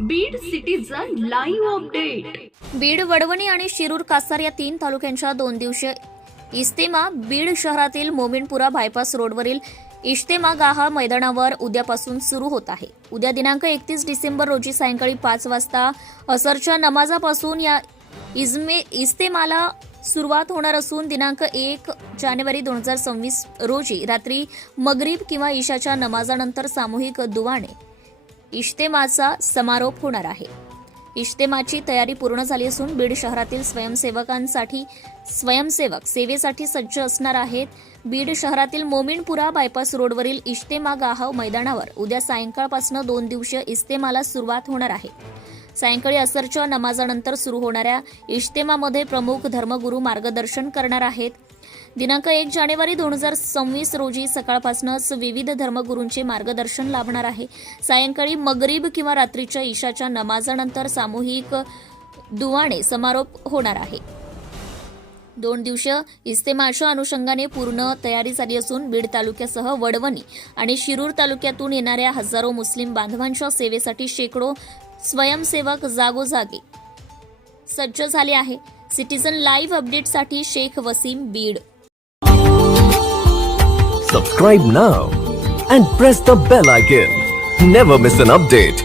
Beed citizen live update. Beed, Wadwani आणि शिरूर कासार या 3 तालुक्यांच्या 2 दिवसीय इज्तेमा बीड शहरातील मोमीनपुरा बायपास रोडवरील इज्तेमा गाहा मैदानावर उद्यापासून सुरू होत आहे। उद्या दिनांक 31 डिसेंबर रोजी सायंकाळी 5 वाजता असरच्या नमाजापासून या इज्तेमाला सुरुवात होणार असून दिनांक 1 जानेवारी 2026 रोजी रात्री मगरिब किंवा इशाच्या नमाजानंतर सामूहिक दुआने इज्तेमाचा समारोप होणार आहे। इज्तेमाची तयारी पूर्ण झाली असून बीड शहरातील स्वयंसेवक सेवेसाठी सज्ज असणार आहेत। बीड शहरातील मोमीनपुरा बायपास रोडवरील इज्तेमा गाहा मैदानावर उद्या सायंकाळपासून 2 दिवसीय इज्तेमाला सुरुवात होणार आहे। सायंकाळी असरच्या नमाजानंतर सुरू होणाऱ्या इज्तेमामध्ये प्रमुख धर्मगुरू मार्गदर्शन करणार आहेत। दिनांक 1 जानेवारी 2026 रोजी सकाळपासूनच विविध धर्मगुरूंचे मार्गदर्शन लाभणार आहे। सायंकाळी मगरिब किंवा रात्रीच्या इशाच्या नमाजानंतर सामूहिक दुआने समारोप होणार आहे। 2 दिवसीय इज्तेमाच्या अनुषंगाने पूर्ण तयारी झाली असून बीड तालुक्यासह वडवणी आणि शिरूर तालुक्यातून येणाऱ्या हजारो मुस्लिम बांधवांच्या सेवेसाठी शेकडो स्वयंसेवक जागोजागी सज्ज झाले आहे। सिटीजन लाईव्ह अपडेटसाठी Shaikh Wasim, Beed. Subscribe now and press the bell icon. Never miss an update.